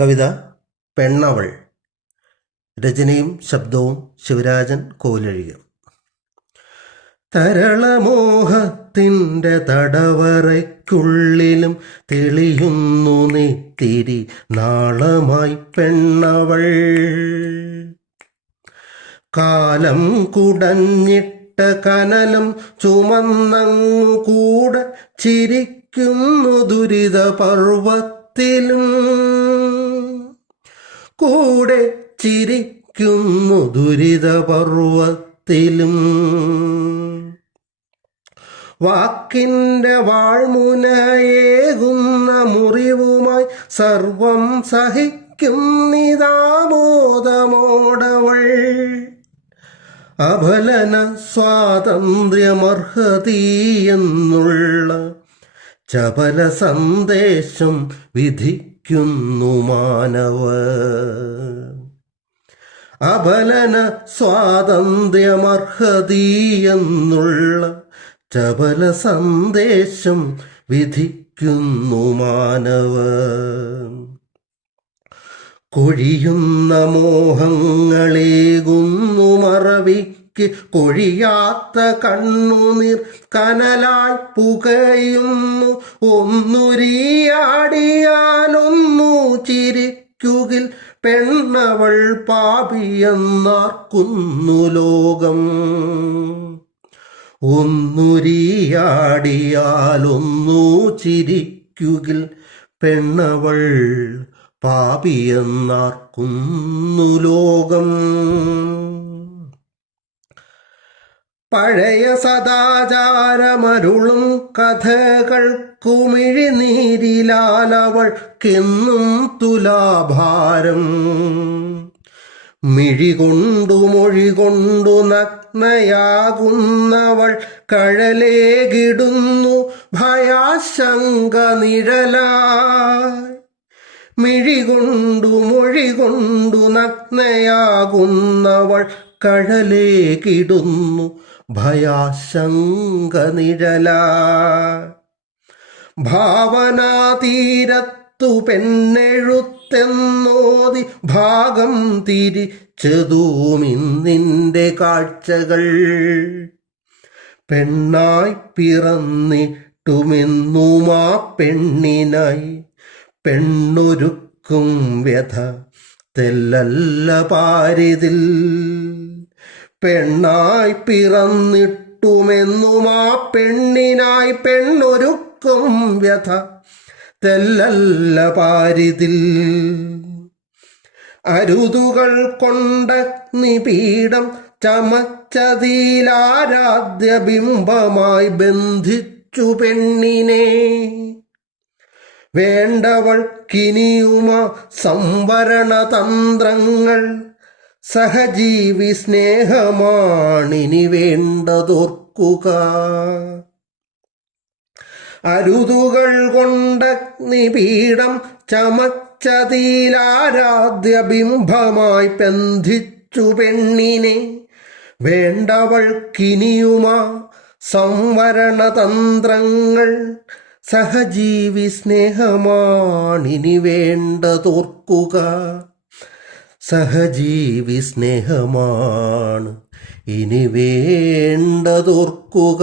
കവിത പെണ്ണവൾ. രചനയും ശബ്ദവും ശിവരാജൻ കോലഴിക. തരളമോഹത്തിൻ്റെ തടവറയ്ക്കുള്ളിലും തെളിയുന്നു നെത്തിരി നാളമായി പെണ്ണവൾ. കാലം കുടഞ്ഞിട്ട കനലും ചുമന്നങ്ങു കൂടെ ചിരിക്കുന്നു ദുരിത പർവ്വത്തിലും. കൂടെ ചിരിക്കുന്നു ദുരിത പർവ്വത്തിലും. വാക്കിൻ്റെ വാൾമുനയേകുന്ന മുറിവുമായി സർവം സഹിക്കുന്നിതാമോദമോടവൾ. അബലന സ്വാതന്ത്ര്യമർഹതീയെന്നുള്ള ചപല സന്ദേശം വിധിക്കുന്നു മാനവ. അബലന സ്വാതന്ത്ര്യമർഹതീയെന്നുള്ള ചപല സന്ദേശം വിധിക്കുന്നു മാനവ. കൊഴിയുന്ന മോഹങ്ങളേകുന്നു മറവിക്ക് കൊഴിയാത്ത കണ്ണുനീർ കനലായി പുകയുന്നു. ഒന്നുരിയാടിയാലൊന്നു ചിരിക്കുകിൽ പെണ്ണവൾ പാപിയെന്നാർക്കുന്നു ലോകം. ഒന്നുരിയാടിയാലൊന്നു ചിരിക്കുകിൽ പെണ്ണവൾ പാപിയെന്നാർക്കുന്നു ലോകം. പഴയ സദാചാരമരുളും കഥകൾക്കുമിഴിനീരിലാലവൾക്കെന്നും തുലാഭാരം. മിഴികൊണ്ടു മൊഴികൊണ്ടു നഗ്നയാകുന്നവൾ കഴലേകിടുന്നു ഭയാശങ്ക നിഴലായി. മിഴികൊണ്ടു മൊഴികൊണ്ടു നഗ്നയാകുന്നവൾ കഴലേകിടുന്നു ഭയാശങ്ക നിഴലായി. ഭാവനാതീരത്തു പെണ്ണെഴുത്തെന്നോതി ഭാഗം തിരിച്ചതുമിന്നിൻ്റെ കാഴ്ചകൾ. പെണ്ണായി പിറന്നിട്ടുമെന്നുമാ പെണ്ണിനായി പെണ്ണൊരുക്കും വ്യഥ തെല്ലല്ല പാരിതിൽ. പെണ്ണായി പിറന്നിട്ടുമെന്നുമാ പെണ്ണിനായി പെണ്ണൊരുക്കും വ്യഥ തെല്ലല്ല പാരിതിൽ. അരുതുകൾ കൊണ്ടഗ്നിപീഠം ചമച്ചതിലാരാധ്യ ബിംബമായി ബന്ധിച്ചു പെണ്ണിനെ. വേണ്ടവൾക്കിനിയുമ സംവരണതന്ത്രങ്ങൾ സഹജീവി സ്നേഹമാണിനി വേണ്ടതോർക്കുക. അരുതുകൾ കൊണ്ടഗ്നിപീഠം ചമച്ചതിലാരാധ്യ ബിംബമായി ബന്ധിച്ചു പെണ്ണിനെ. വേണ്ടവൾക്കിനിയുമ സംവരണതന്ത്രങ്ങൾ സഹജീവി സ്നേഹമാണിനി വേണ്ടതോർക്കുക. സഹജീവി സ്നേഹമാണ് ഇനി വേണ്ടതോർക്കുക.